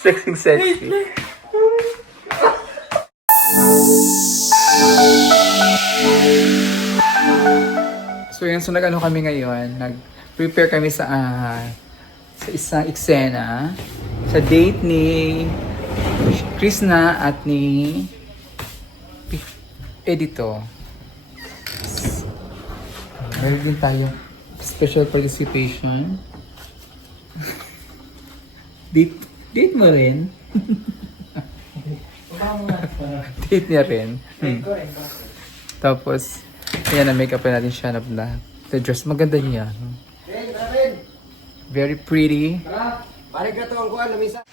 Sexy. So yun, so nag-ano kami ngayon, nag-prepare kami sa isang eksena, sa date ni Krishna at ni Edito. Meron din tayo special participation. Date mo rin? Date niya rin. Tapos, ayan, na-make up natin siya na the dress. Maganda niya. Very pretty. Balik na to ang kuhan, lamisa.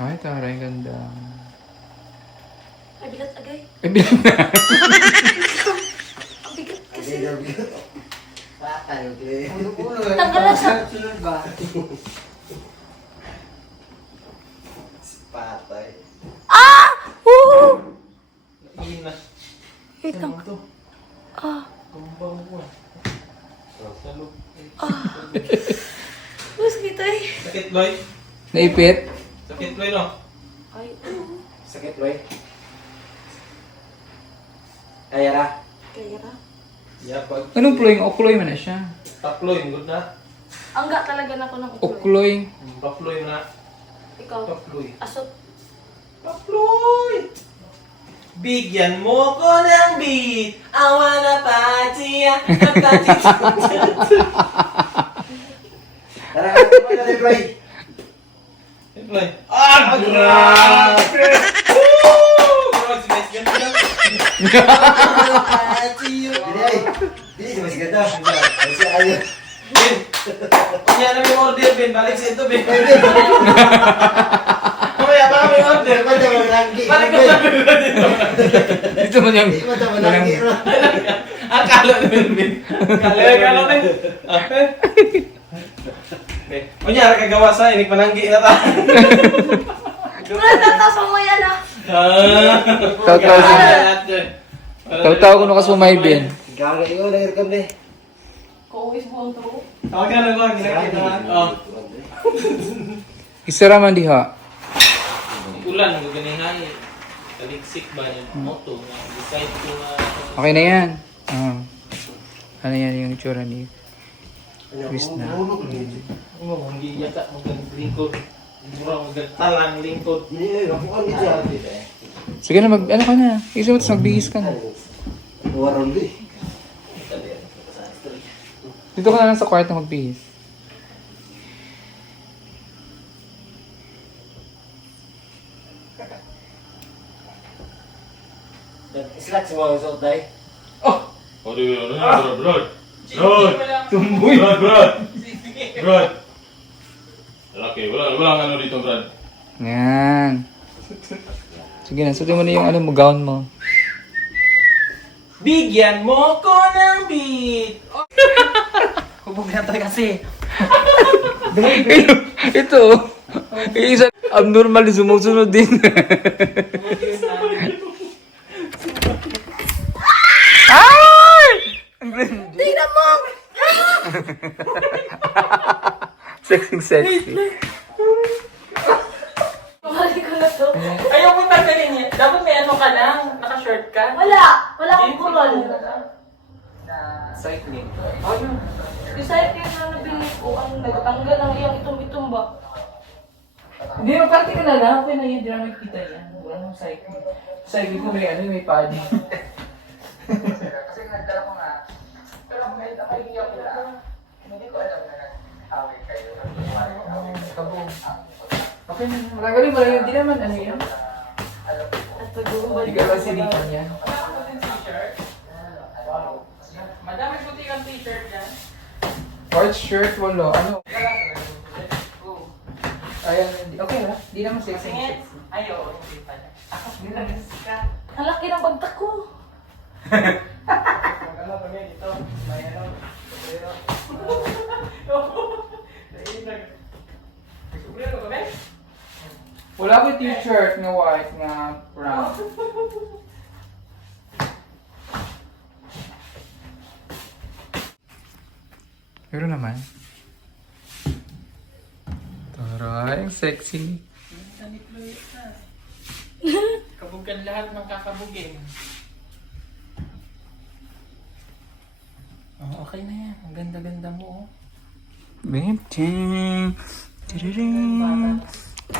Ay, taray, ganda. Ay, bigat agay. Ay, bilang na. Ang bigat kasi. Patay, okay. Tanggal na siya. Sunod ba? Patay. Ah! Woo! Ina. Wait lang. Ah. Kumbang ko. Salo. Mas kita eh. Sakit, Loy? Naipit? Sakit, Loy, no? Ay, Sakit, Loy. Ayara. kaya na. Yeah, pag... Anong ploy? Okloy man na siya. Takloy, good na. Angga talaga na ako ng ulo. Okloy. Bakloy na. Ikaw. Takloy. Asot. Bakloy! Bigyan mo ko ng beat. I wanna party. Tara, ano na rin, Loy? Loy. Ah, grabe! Woo! Bro, si Miss Ganda. Dili ay. Dili si mas ganda. Ay siya ayun. Ben, kanya na may order, Ben. Balik sa ito, Ben. Mamaya pa may order. Di ba naman langgi? Balik ko sa Ben. Dito man yung... Di ba naman langgi? Akala na yun, Ben. Akala na yun. Kunyara kagawa sa inik mananggi na ta. Wala tataas mo yan ah. Taw-taw ko na kasumay, Ben. Gaga yun, nangirkam na eh. Kauwis mo ang tuo. Tawagan na ko, ginakita na. Oh. Isara man diha. Ulan, maganihan. Kaliksik ba yung moto? Decide ko na... Okay na yan. Ano yan yung itsura ni Krishna. Hindi yata mag-lingkod. Murang mag-talang lingkod. Dili ay, napukan ni siya. Sige na, ano ka na. Isa mo, tapos magbihis ka na. Waron di. Dito ka na lang sa kwarto magbihis. Slack si mga usot day. Oh, Tumboy! Brad! Lalaki, walang ano dito, Brad. Yan. Sige na, sutin mo na yung ano mo, gown mo. Bigyan mo ko ng beat! Hubog na tayo kasi. Ito. Isa, abnormal, sumusunod din. Ay! Ang ganda. Tingnan mo! Sexy. Mahali ko na to. Ayaw mo tanggalin niya. Dapat may ano ka lang. Naka-short ka. Wala! Wala akong kurol. Cycling. Yung side kayo na nabili ko, ang nagtanggal ng iyang itum-itum ba? Hindi, magparte ka na lang. Okay na yun. Di na makikita yan. Wala nang cycle. Cycling ko may padi. Kasi nagdala ko nga. Pero kahit ako iiyak ko na. Hindi ko alam na nag-away kayo. Okay na, magagaling mo lang yun. Di naman ano yun. At pag-uubad Hindi ka lang silipan yan. Wala ko din t-shirt. Madami puti kang t-shirt yan. White shirt, wala. Ano? Ayan, okay na. Di naman sexy. Tingin. Ayaw, hindi pala. Ako, binalis ka. Ang laki ng bagtak ko. Mag-ano kami dito. May ano. Pero. Nagsubrero ka ba? Wala ko t-shirt nga white nga brown. Pero naman. Taray, ang sexy. Kabugan lahat ng kakabugin. Oh, okay na yan. Ang ganda-ganda mo. Oh. Babe, ting. Tiriring.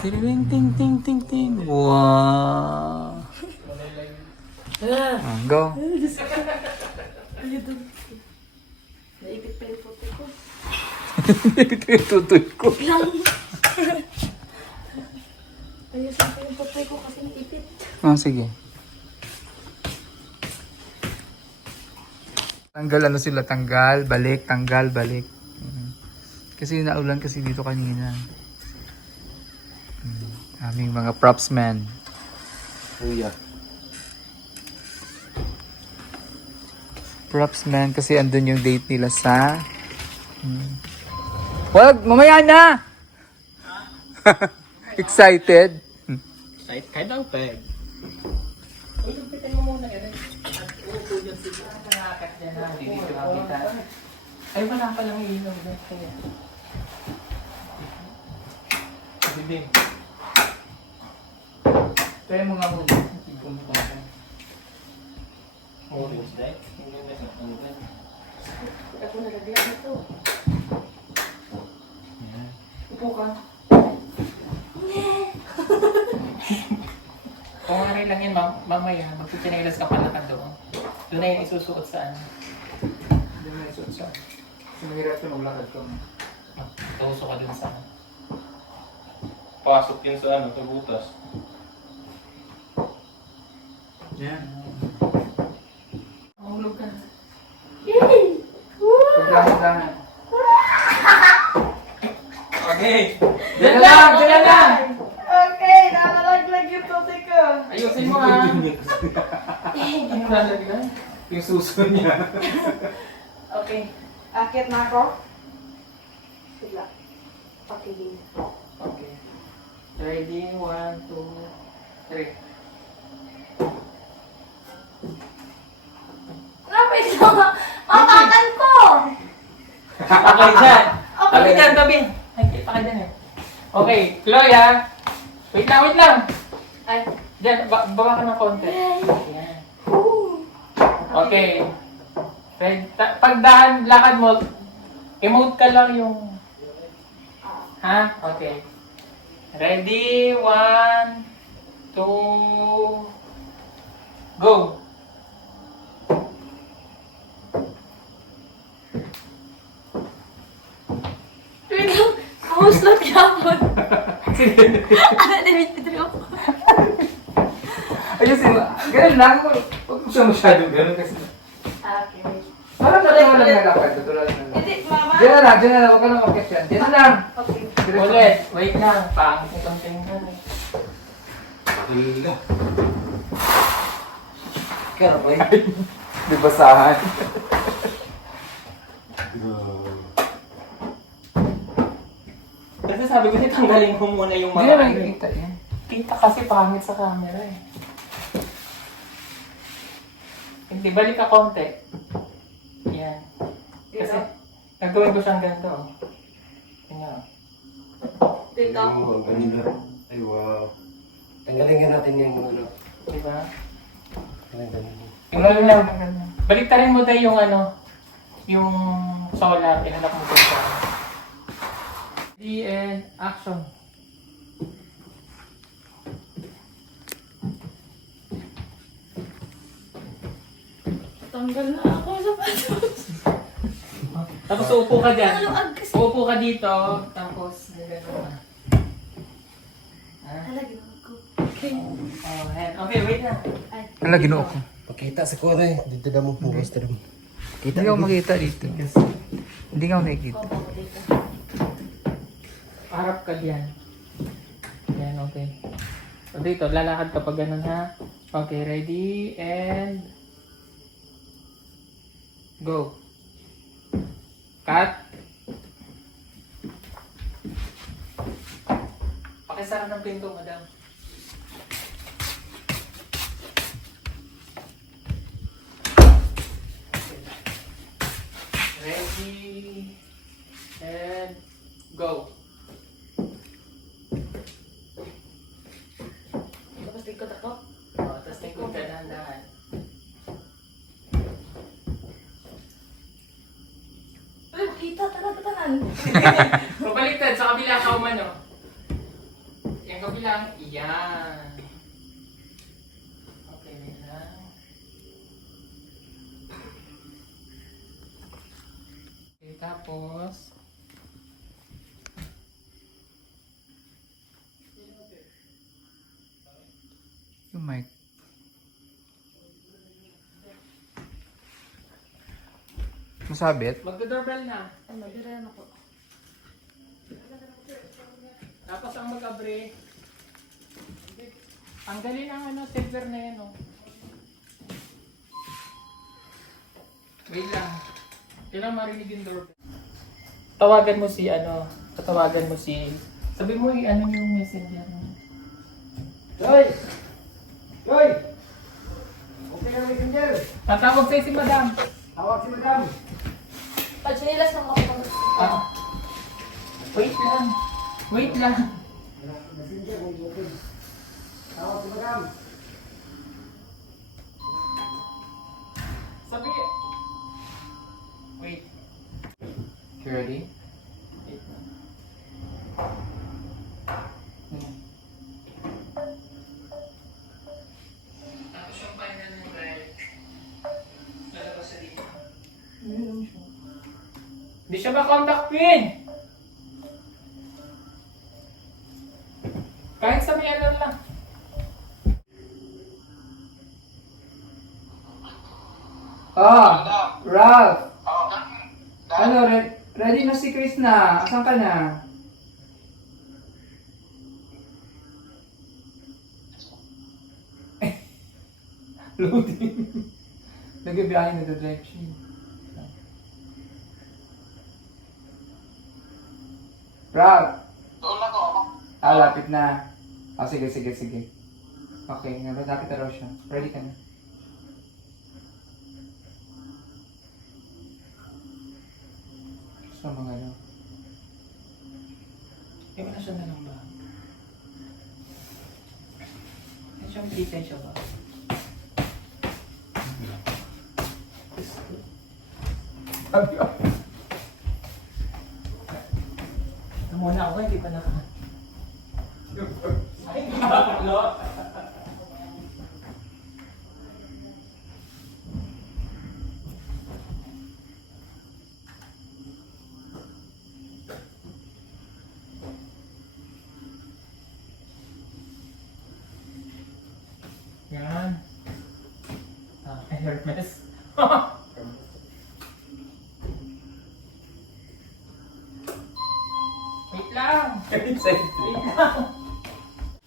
Tiriring, ting, ting, ting, ting. Wow. Go. Naipit pa yung puti ko. Ito yung tutoy ko. Ayusin ko yung puti ko kasi naipit. Oh, sige. Tanggal ano sila, tanggal, balik, tanggal, balik. Kasi naulan kasi dito kanina. Aming mga props man. Kuya. Props man kasi andun yung date nila sa... Wag! Mamaya na! Excited? Excited ka daw, Peg. Uy, lumpitan mo muna yan. At uupo dyan siguro. Nangakat dyan na. Hindi dito makita. Ay, wala pa lang ilaw dyan. Kaya. Bibing. Kaya mga huli. Mornings, right? Ako nalaglag ito. Upo ka. Kung ano lang yan, mamaya, magpipinailas ka pala ka doon. Doon na yung isusuot sa ano. Hindi mo isuot siya. Kasi mahirap yung maglakad ko. Tauso ka doon sa ano. Pasok yun sa ano, sa butas. Yan. Mahulog ka. Paglahan-lahan. Okay! Diyan na lang! Diyan na lang! Okay, nalalaglag yung puti ko. Ayusin mo ha! Ano nalagyan? Yung suso niya. Okay, akit na ako. Sila. Pakigin. Okay. Ready? 1, 2, 3. Lapit lang! Mamakan ko! Okay dyan! Okay. Okay dyan, tabi! Ay, kita ka dyan eh. Okay, Chloe ha! Wait lang, wait lang! Ay. Dyan, baba ka ng konti. Yan. Okay. Pagdahan, lakad mo, emote ka lang yung... Ha? Okay. Ready? 1, 2, go! Wait lang. Kamus lang yapon. Ano na video? Ayusin mo. Ganun lang. Huwag mo siya masyadong ganun kasi. Okay. Parang nalang lang nalakad. Tutulad na lang. Hindi, mama. Diyan na lang. Diyan na lang. Huwag ka lang mag-catch yan. Diyan na lang. Okay. Ulit, wait lang. Pangit itong tingnan eh. Pakiliga. Kaya ba? Di basahan. Kasi sabi ko, tanggalin ko muna yung Hindi mga na ano eh. nakikita yan. Kita kasi pangit sa camera eh. Hindi, balik ka konti. Yan. Kasi, nagawin ko siyang ganito. Oh. Yan. Dito. Ang ganda. Ay, wow. Tanggalin nga natin yung ano. Diba? Ang ganda. Yung lang. Baliktarin mo tayo yung ano, yung solar, inalak mo dun sa ready and action. Tanggal na ako sa pasos. Tapos uupo ka dyan. Maluag kasi. Uupo ka dito, tapos gano'n ka. Halagin ko. Okay. Oh, hand. Okay, wait lang. Wala, ginoo ko. Pakita sa kore. Dito na mo. Bukas na mo. Hindi ka makita dito. Hindi ka makikita. Baba ko dito. Harap ka dyan. Yan, okay. So dito, lalakad ka pa ganun ha. Okay, ready and go. Cut. Pakisara ng pinto, madam. Ready, And go. Tapos likod ako. Tapos likod ka dahan-dahan. Uy, kita talaga tanan. Pabaliktad sa kabila ka umano. Yung kabilang, iyan. Okay, wait lang. Okay, tapos, Yung mic. Masabit? magdo-doorbell na. Ay, magdira ako. Tapos ang mag-abre, ang galing ng ano, silver na yan, oh. Wait lang. Kailangan marinig yung doorbell. Tawagan mo si tatawagan mo si, sabi mo ano yung messenger mo. Joy! Joy! Okay na messenger. Tatawag sa'yo si madam. Tawag si madam. Pag-sinilas ng ako. Ah. Wait lang. Wait lang. Messenger, okay. Tawag si madam. Sabi, wait. You ready? Wait lang. Tapos yung final mo dahil lalabas sa dito. Hindi siya ba-contact pin? Kahit sa may ano lang. Ralph! Ano, ready na si Chris na. Asan ka na? Loading. Nagbibiyahe na drive siya. Ralph! Lapit na. Sige. Okay, lapit na raw siya. Ready ka na. Sa mga ano. Iwasan na lang ba? Ano siyang pretensya ba? Muna ako, hindi pa naka. Ay, no. Yan. Hermes. Wait lang. Wait lang.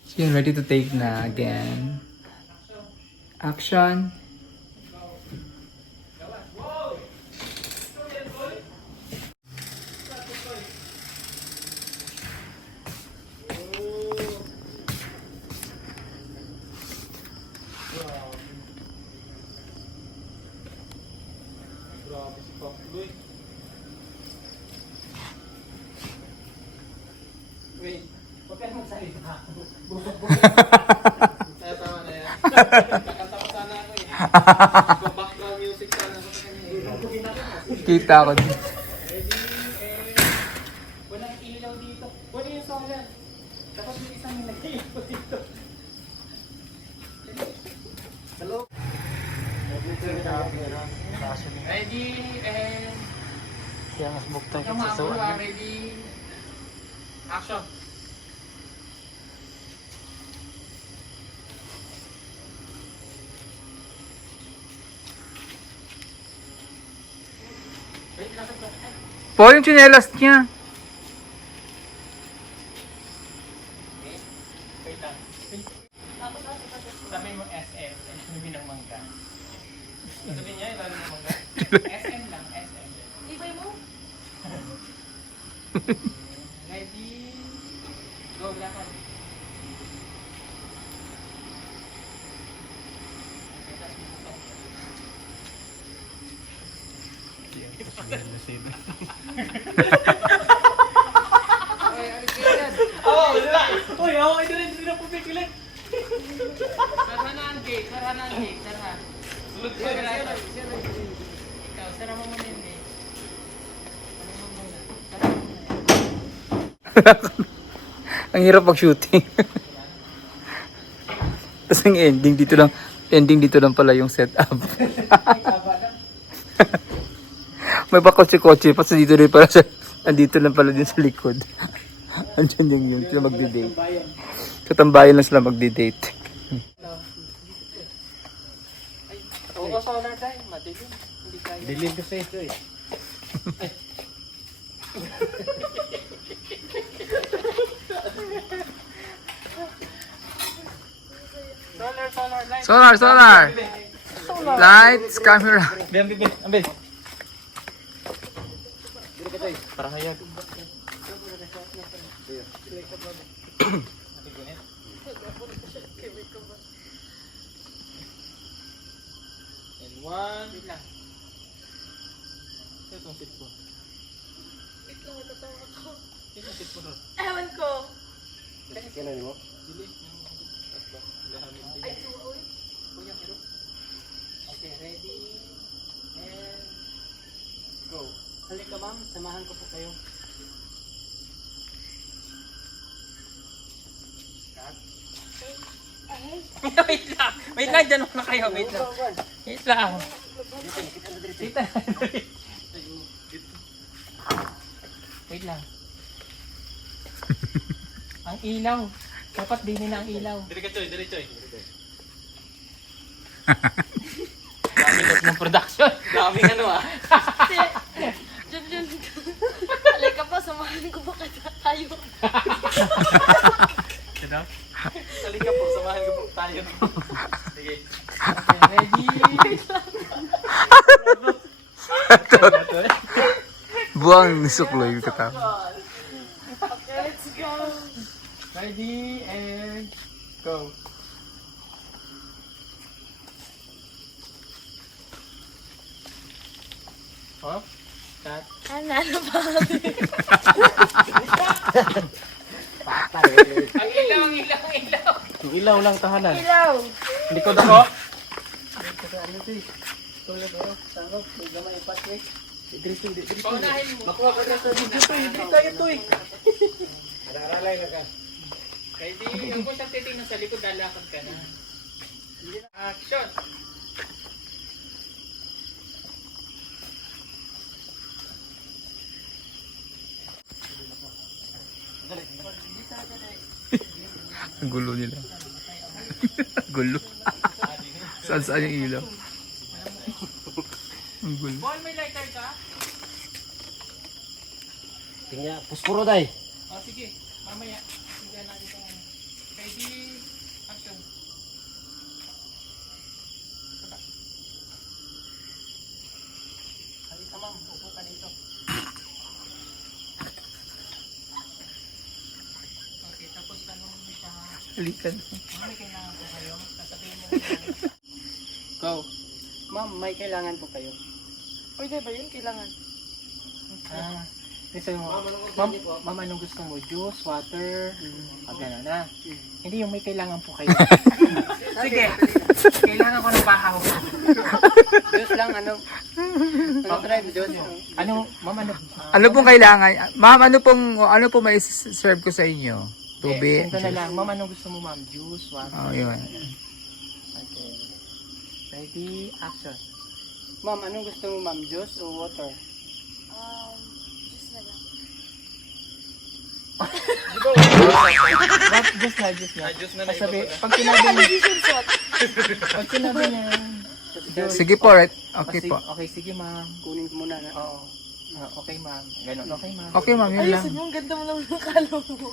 So yun, ready to take na again. Action. Grabe si Pabloy. Wait, huwag ka naman salita. Kaya tama na yan. Kakanta ko sana ako eh. Background music sana ako sa kanya. Kita ko din. Ready, walang ilaw dito. Wala yung solar. Tapos may isang nag-ilaw dito. Hello? Ready, and... Kaya mas bukta Ikaw mga ready. Action. Wait, nasa to. Po, yung tsinelas niya. Okay. Wait lang. Sabi mo SM. Sabi ng mangga. Sabi niya, ilalim ng mangga. SM lang, SM. Ibay mo? Ready? Go, lakad. Okay, tapos mo ito. Yan, kasi yan na sila. lang po pikilit. Sarha na ang gate, sarha na ang gate, sarha. Sulod ka na. Ikaw, sarha mo muna yung gate. Ang hirap pag-shooting. Tapos ang ending dito lang pala yung setup. May bakotse-kotse, tapos dito rin pala siya, andito lang pala din sa likod. Andiyan yung yun, sila magdi-date. Sa tambayan lang sila magdi-date. Oo, solar tayo, madilim. Hindi tayo. Dilim kasi ito eh. Solar light. Solar! Lights, camera. Ambil. Para hayag. And one. Wait lang. Ito itong sit ko. Wait lang, matatawa ako. Ito itong sit ko ron. Ewan ko. Kailan mo? Dili. Ay, tuwa. Kuya, pero. Okay, ready. And go. Halika ma'am, samahan ko po kayo. Wait lang, dyan muna kayo. Wait lang. Wait lang. Dito. Wait lang. Ang ilaw. Dapat din na ang ilaw. Diri, Dami ng production. Daming ano ah. Jun. Halika pa, samahan ko ba kita tayo? Halika po, samahan ko po tayo. Sige. Okay, ready? Buwang sukloy yung katama. Okay, let's go. Ready and go. Oh, cut. Ano ba? Ang ilaw. Yung ilaw lang tahanan. Ilaw. Likod ako. Paunahin mo. Makuha ko na sa video to. Hindi tayo to eh. Aralay na ka. Ready? Yung po siyang titingnan sa likod, lalakad ka na. Action! Ang gulo nila. Gulo. Saan yung ilaw? Ang gulo. Paul, may lighter ka? Tingnan, puspuro day. O sige, mamaya. Tingnan natin ito. Ready? Action! Halika ma'am, upo ka dito. Okay, tapos tanong mo siya. Halikan. May kailangan po kayo? Sasabihin mo Go. Ma'am, may kailangan po kayo. Pwede ba yun? Kailangan. Listen mo. Ma'am, anong gusto mo? Juice, water? Gano'n na. Hindi yung may kailangan po kayo. Sige. Kailangan ko ng bahaw. Diyos lang, ano? Ano drive, Diyos? Ano, ma'am, ano? Ano pong kailangan? Ma'am, ano pong may serve ko sa inyo? Tubig? Ito na lang. Ma'am, anong gusto mo, ma'am? Juice, water? Oh, yun. Okay. Ready, action. Ma'am, anong gusto mo, ma'am? Juice o water? Just na lang. Just na. Sabi, pag sinabi niya, pag sinabi niya, Sige po, right? Okay po. Okay, sige ma'am. Kunin ko muna na. Oo. Okay ma'am. Ganun. Okay ma'am. Okay, ma'am, yun lang. Ayusin mo, ang ganda mo naman ng kalo mo.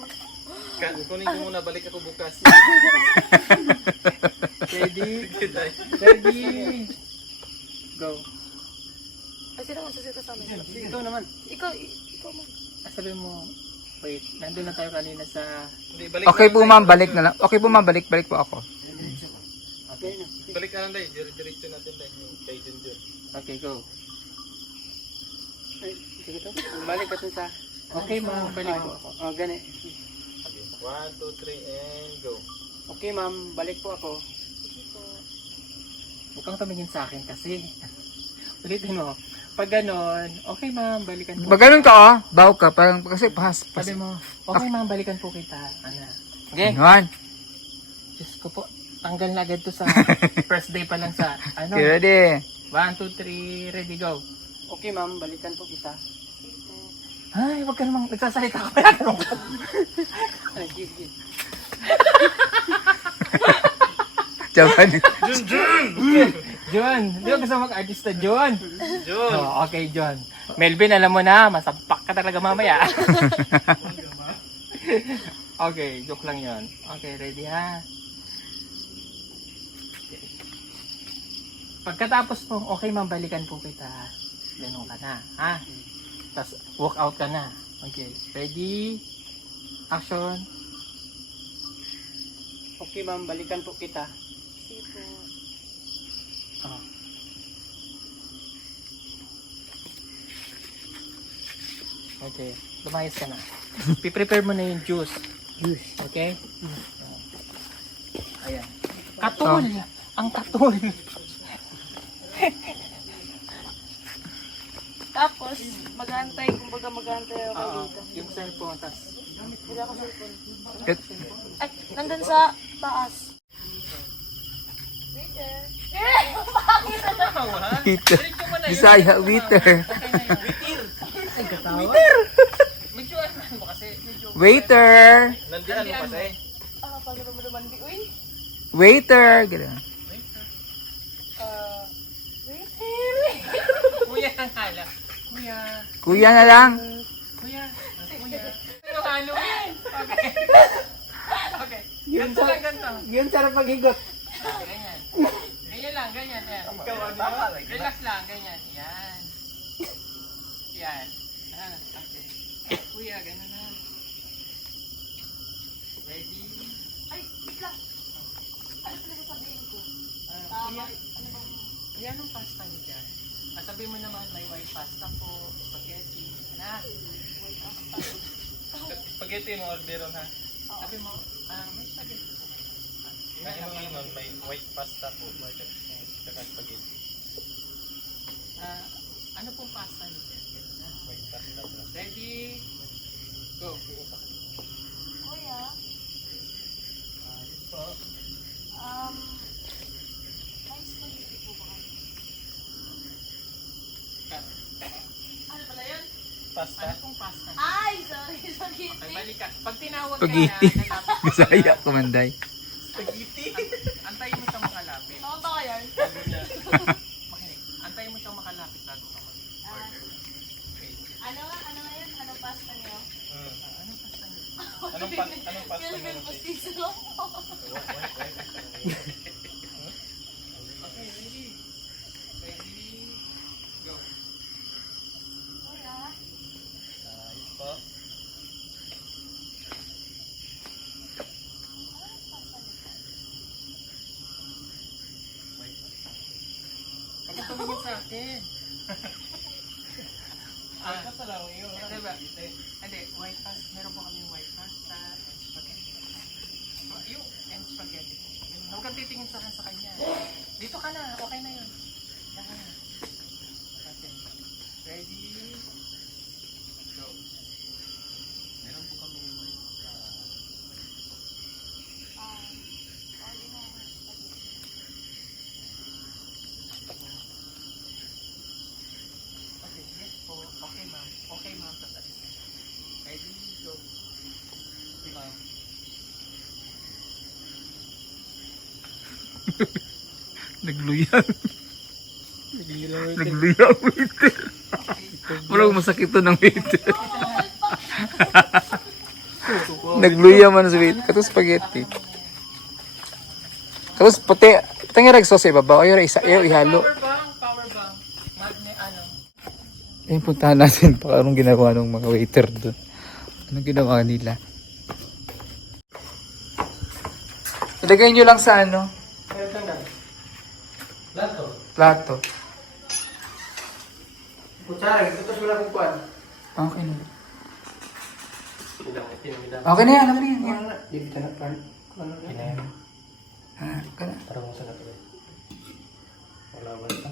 Kunin ko muna, balik ako bukas. Ready? Ready? Go. Ay, sino magsasalita sa amin? Ito naman. Ikaw mo. Sabi mo, wait, nandun na tayo kanina sa... Okay po, ma'am, balik na lang. Okay po, ma'am, balik po ako. Okay na. Balik na lang tayo, diretso natin tayo. Kay Junjun. Okay, go. Ay, sige to. Balik ka dun sa... Okay ma'am, balik po ako. Oh, gani. Okay, 1, 2, 3, and go. Okay, ma'am. Balik po ako. Huwag kang tumingin sa akin kasi. Ulitin mo. Pag ganon, okay ma'am, balikan po. Pag ganun ka, oh, baw ka, parang, kasi Sabi mo, okay ma'am, balikan po kita. Ano? Okay? Yan. Diyos ko po. Tanggal na agad to sa first day pa lang sa ano. Okay, ready. 1, 2, 3, ready, go. Okay ma'am, balikan po kita. Ay, wag ka namang nagsasalita ko. Wala ka namang. Ay, sige. Japan. John, di ba gusto mag-artista, John? John. Oh, okay, John. Melvin, alam mo na, masampak ka talaga mamaya. Okay, joke lang yon. Okay, ready ha? Okay. Pagkatapos mo, okay ma'am, balikan po kita. Ganun ka na, ha? Tapos, walk out ka na. Okay, ready? Action. Okay ma'am, balikan po kita. Sige po. Oh. Okay, lumayas ka na. Piprepare mo na yung juice. Okay? Ayan. Katul! Ang katul! Tapos, mag-aantay, kumbaga mag-aantay ako Oo, dito. yung cellphone, tas Wala ko cellphone. Ay, nandun sa taas. Waiter. Waiter. Bisaya, waiter. Medyo ano mo kasi, medyo... Waiter. Nandiyan mo kasi. Ah, paano ba lumandi? Uy! Waiter. Ganun. Waiter! Kuya ang hala. Kuya. Kuya na lang. Kuya. Kuya. Ano Halloween? Okay. Okay. Ganto lang, ganto. Yun sarap paghigot. Ganyan. Ganyan lang, ganyan. Yan. Relax lang, ganyan. Yan. Yan. Ah, okay. Kuya, ganun na. Ready? Ay, wait lang. Ano pala sasabihin ko? Kuya, Ano bang... kuya, anong pasta niyo dyan? Sabi mo naman, may white pasta po, spaghetti. Na? White pasta. Spaghetti mo orderon ha. Sabi mo, may spaghetti po. Kain mo naman may white pasta po, white saka spaghetti. Ano pong pasta niyo dyan? Ganun na. White pasta. Ready? Go. Kuya, Po. may spaghetti po ba kayo? Ano pala yun? Pasta. Ano pong pasta niyo? Ay, sorry, spaghetti. Okay, balik ka. Pag tinawag ka Spaghetti. na, lalapit. Bisaya, kumanday. Antayin mo siyang makalapit. Tama ba ka yan? Makinig. Antayin mo siyang makalapit bago ka mag-order. Okay. Ano nga yun? Anong pasta niyo? Anong pasta niyo? Anong pasta mo? Philippine postizo. Okay, ready? Ready? Go. Kuya, Ayos po. Huwag ka tumingin sa akin. Pasta lang yun. Diba? Hindi, white pasta. Meron po kami white pasta and spaghetti. Yung and spaghetti. Huwag kang titingin sa akin sa kanya. Dito ka na. Okay na yun. Yan ka na. Okay. Ready? Go. Meron po kami white pasta. order na ako ng spaghetti. Okay, yes po. Okay ma'am. Okay ma'am. Tapos alis na. Ready? Go. Okay ma'am. Nagluyang. Nagluyang, waiter. Parang masakit to ng waiter. Nagluya man sa waiter. Kato spaghetti. Tapos pati, tangirag sauce ibabaw. Ayaw isa, ayaw ihalo. Power bank. Magne, ano? Ayun, puntahan natin pa anong ginagawa ng mga waiter doon. Anong ginawa nila? Ilagay nyo lang sa ano? Plato. Plato. Kutsara, ito wala kong kuwan. Okay na. Okay na yan, okay na yan. Di kita na pan. Kana. Parang mo sa natin. Wala ba ito?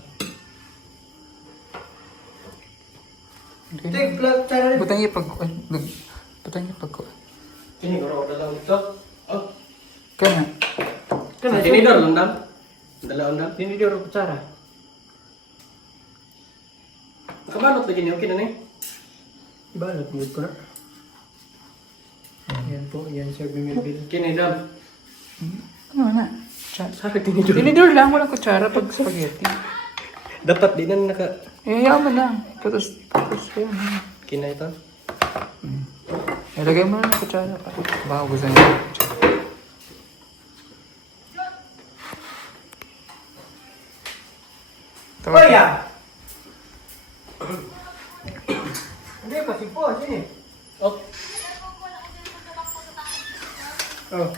Take vlog channel. Butang niya pag... Butang niya pag... Tiniguro ko lang ito. Oh. Kana. Kana, tinidor lang dam. Dalaon dam. Tinidor ko kutsara. Nakabalot lagi niyo, okay na ni? Balot mo ko na. Yan po, yan sir, bimilbil. Kinidam. Ano na? Sarap tinidor. Tinidor lang, walang kutsara pag spaghetti. Dapat di na naka... Yaman lang. Tapos yan. Kinay ito. Ilagay mo na ng kutsara. Baka gusto niya ng kutsara. Oh ya! Hindi pa, sipo, sini. Oh. Oh.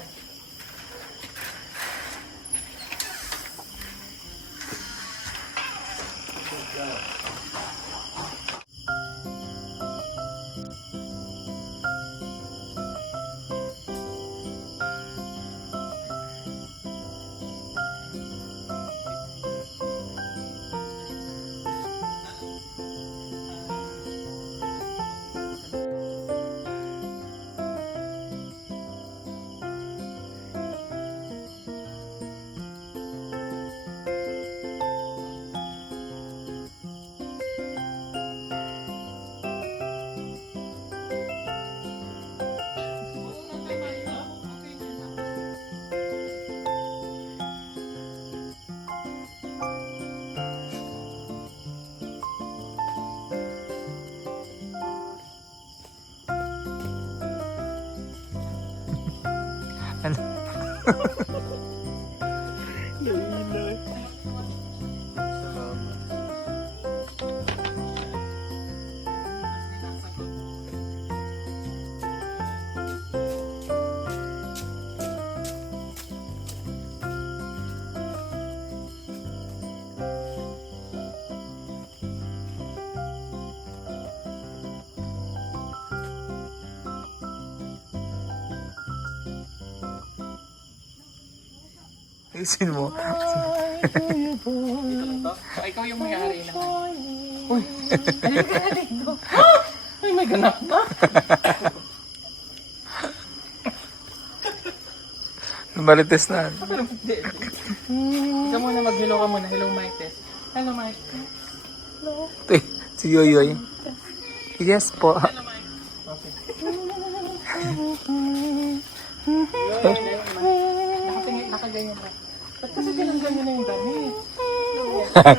Isin mo. Ikaw yung may-ari na. Ay, may ganap na. Marites na. Ikaw muna mag-hello ka muna. Hello, Mike Tess. Hello, Mike. Ito eh, si Yoyoy. Yes po. Nakaganyan ba? Ba't kasi ganyan na yung damit?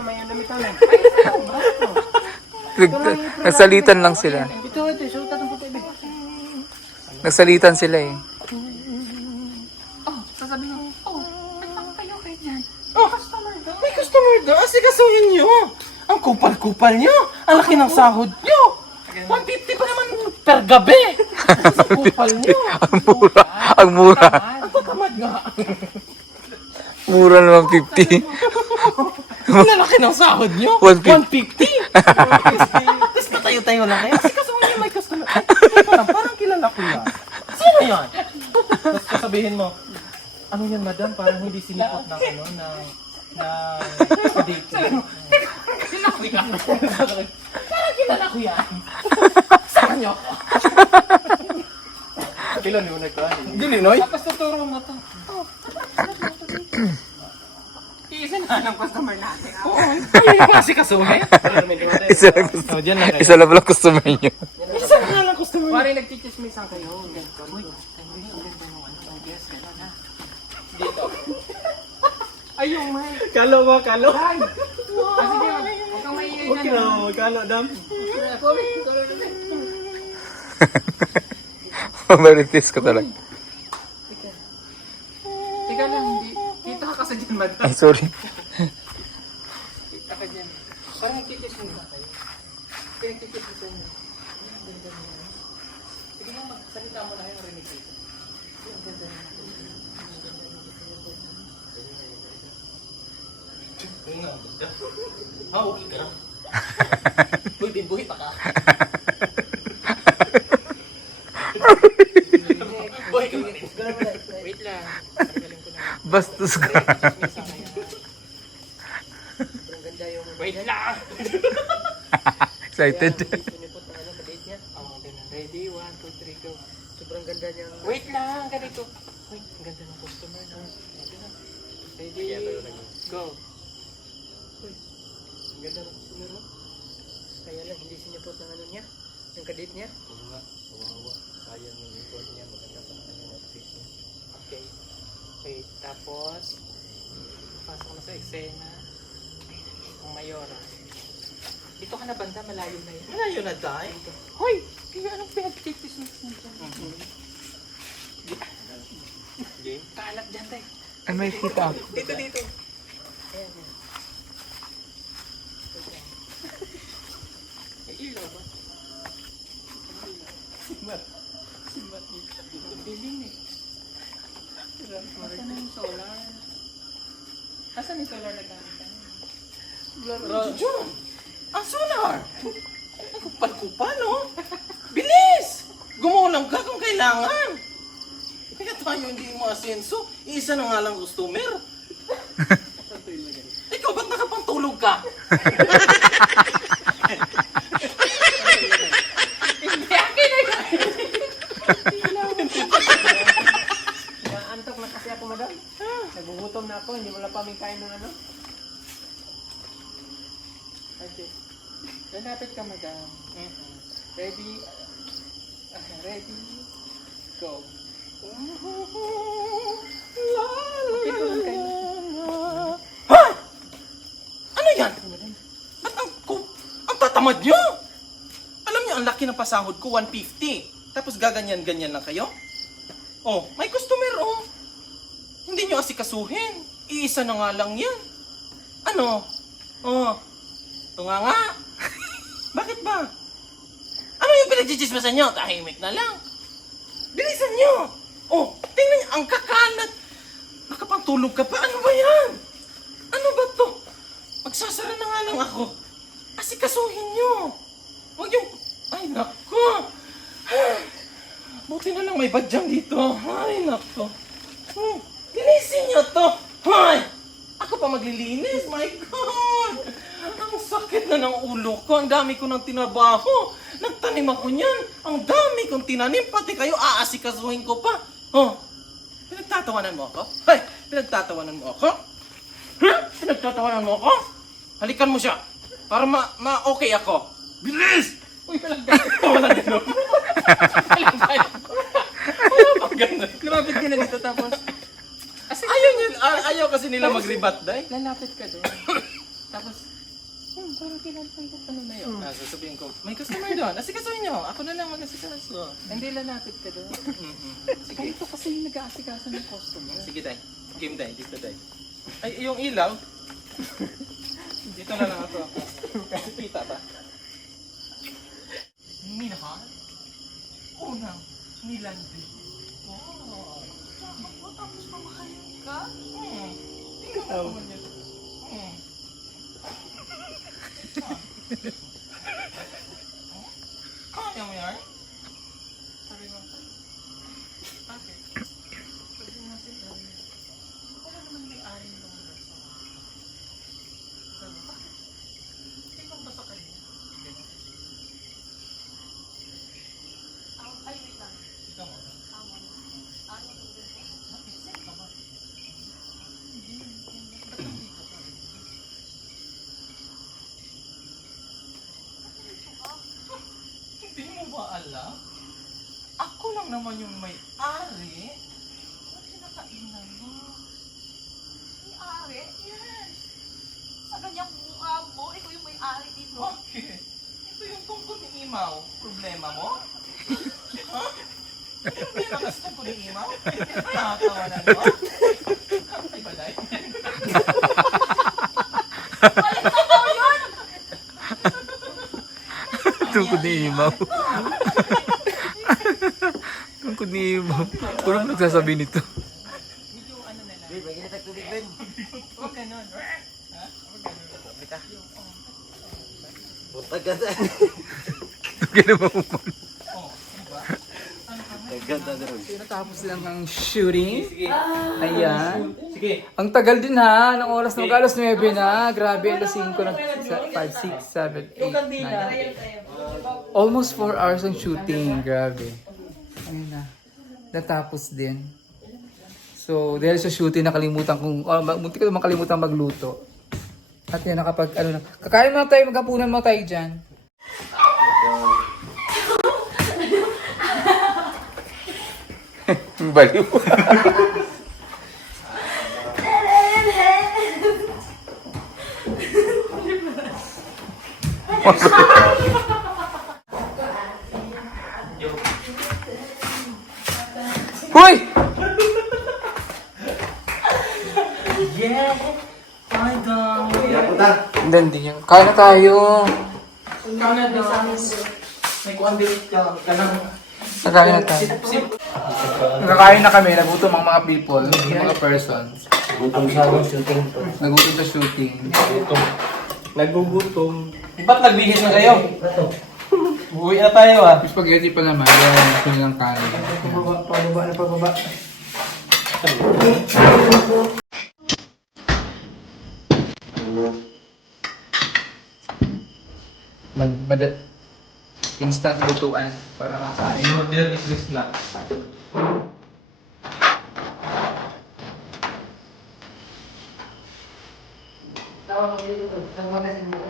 May yung damit na. Nagsalitan lang sila. Ito, show tatang puti. Nagsalitan sila eh. Oh, sasabihin mo, oh, ba't naman kayo kayo dyan? Oh, Customer daw. may customer daw. Asikasuhin nyo. Ang kupal-kupal nyo. Ang laki ng sahod nyo. 150 pa naman per gabi. Ang kupal nyo. Ang mura. Ang mura. Ang tatamad nga. Mura naman 50. Ang lalaki ng sahod nyo. 150. 150. Tapos patayo-tayo lang kayo. Asikasuhin nyo may customer. Ay, parang kilala ko yan. Sino yan? Tapos sasabihin mo, ano yan madam? Parang hindi sinipot ng ano, ng date. Kilala ko yan. Parang kilala ko yan. Saan nyo ako? Kailan yun ka? Dili, Noy? Tapos tuturo mo to. Iisa na ng customer natin. Oo. Ano yung asikasuhin? Isa lang gusto. Oh, dyan lang kayo. Isa lang pala customer nyo. Isa nga lang customer. Pari nagchichismisan kayo. Ang ganda. Uy, ang ganda mo. Ano bang guess? Gano'n ha? Dito. Ay, yung mic. Kalo ba? Kalo? Ah, sige. Huwag kang maingay Okay dyan. na, kalo, dam. Sorry. Marites ka talaga. Teka lang, hindi. Kita ka kasi dyan, madam. Ay, sorry. Kita ka dyan. Parang nagchichismisan kayo. Pinagchichismisan niyo. Ang ganda mo. Sige mo, magsalita mo na yung rinig dito. Ang ganda mo. Ah, okay ka. Buhay pa ka. Buhay ka. Wait lang. Galing ko na. Bastos ka. Sobrang ganda yung... Wait lang! Excited. Sinipot ng ano, kadate niya. Oo, ganun. Ready? 1, 2, 3, go. Sobrang ganda niya. Wait lang! Ganito. Wait, ang ganda ng customer na. Ready na. Ready? Go. Uy, ang ganda ng customer mo. Kaya lang, hindi sinipot ng ano niya. Yung kadate niya. Oo nga. Kawawa. Sayang yung report niya. Maganda pa na kanya ng face niya. Okay. Wait, tapos pasok na sa eksena. Ang mayora. Dito ka na banda, malayo na yun. Malayo na tayo. Hoy! Kaya anong pinag-titismas mo dyan? Game? Kalat dyan tayo. Ano may kita? Dito, dito. Ayan, ayan. May ilaw ba? Simat. Dilim eh. Asan na yung solar? Asan yung solar na gamit ka? John! Ang sonar! Ang kupal-kupal, no? Bilis! Gumulang ka kung kailangan! Kaya tayo hindi mo asenso. Isa na nga lang customer. Ikaw, ba't nakapantulog ka? Naantok na kasi ako, madam. Nagugutom na ako, hindi mo lang paming kain ng ano. Okay. Lalapit ka, madam. Ready? Ready? Go. Ha? Ano yan? Ba't ang tatamad nyo? Alam nyo, ang laki ng pasahod ko, 150. Tapos gaganyan-ganyan lang kayo? Oh, may customer, oh. Hindi nyo asikasuhin. Iisa na nga lang yan. Ano? Oh, tunga nga. Bakit ba? Ano yung pinagchichismasan nyo? Tahimik na lang. Bilisan nyo. Oh, tingnan nyo, ang kakalat. Nakapantulog ka pa. Ano ba yan? Ano ba to? Magsasara na nga lang ako. Asikasuhin nyo. Huwag yung... Ay, nako. Buti na lang may badyang dito. Ay, nako. Linisin nyo to. Ay! Ako pa maglilinis. My God! Ang sakit na ng ulo ko. Ang dami ko ng tinabaho. Nagtanim ako niyan. Ang dami kong tinanim. Pati kayo aasikasuhin ko pa. Oh, pinagtatawanan mo ako? Hay! Pinagtatawanan mo ako? Ha? Pinagtatawanan mo ako? Halikan mo siya. Para ma-okay ako. Bilis! Uy, walang ganun. Walang ganun. Wala bang ganun? Lumapit ka na dito tapos. Ayaw kasi nila mag-rebat, day. Lalapit ka doon. Tapos, parang kinalpay ko. Ano na yun? Sasabihin ko, may customer doon. Asikasuhin nyo. Ako na lang mag-asikaso. Hindi lalapit ka doon. Sige. Ganito kasi yung nag-aasikaso ng customer. Sige, day. Game, day. Dito, day. Ay, yung ilaw. Dito na lang ako. Kita ba? Minahal? Unang nilandi. Wow. Tapos mamahalin ka? Ikaw. Kaya mo yan? Sabi mo, bakit? Sabi mo kasi, wala naman may-ari ng restaurant. Sabi mo, bakit? Ikaw ba sa kanya? Ganun. Ay, wait lang. Ikaw mo. Ano to din? Bakit ka ba? Hindi. Ba't nandito ka? Hindi mo ba alam? Ako lang naman yung may-ari. Ba't kinakainan mo? May-ari? Yes! Sa ganyang mukha mo, ikaw yung may-ari dito. Bakit? Ito yung tungkol ni Imaw. Problema mo? Ha? Problema kasi tungkol ni Imaw? Nakakawalan mo? Ay, balay? Tungkod ni Imaw. Tungkod ni Imaw. Puro nagsasabi nito. Medyo ano na lang. Babe, may ginatag tubig, Ben. Huwag ganun. Ha? Butag ka na. Ganun mo po. Ganda na rin. Natapos lang ang shooting. Ayan. Sige. Ang tagal din ha. Anong oras na? Mag-alas 9 na. Grabe, alas 5 na. 5, 6, 7, 8, 9. Almost 4 hours ang shooting. Grabe. Ayun na. Natapos din. So, dahil sa shooting, nakalimutan kong, munti ko makalimutan magluto. At yan, nakapag, ano na. Kakain muna tayo, magkapunan muna tayo dyan. Baliw. Hoy! Yeah! Ay, dami. Hindi yan. Kain na tayo. May kuwan din ka lang. Nakain na tayo. Nakakain na kami. Nagutom ang mga people. Ang mga persons. Gutom sa shooting to. Nagutom sa shooting. Nagugutom. Ba't nagbihis na kayo? Uwi na tayo ah. Yung spaghetti pa naman. Yan. Gusto nilang kanin. Pababa na pababa. Instant lutuan para makain. Yung modern is this na. Tawag mo dito. Tawag mo kasi mo.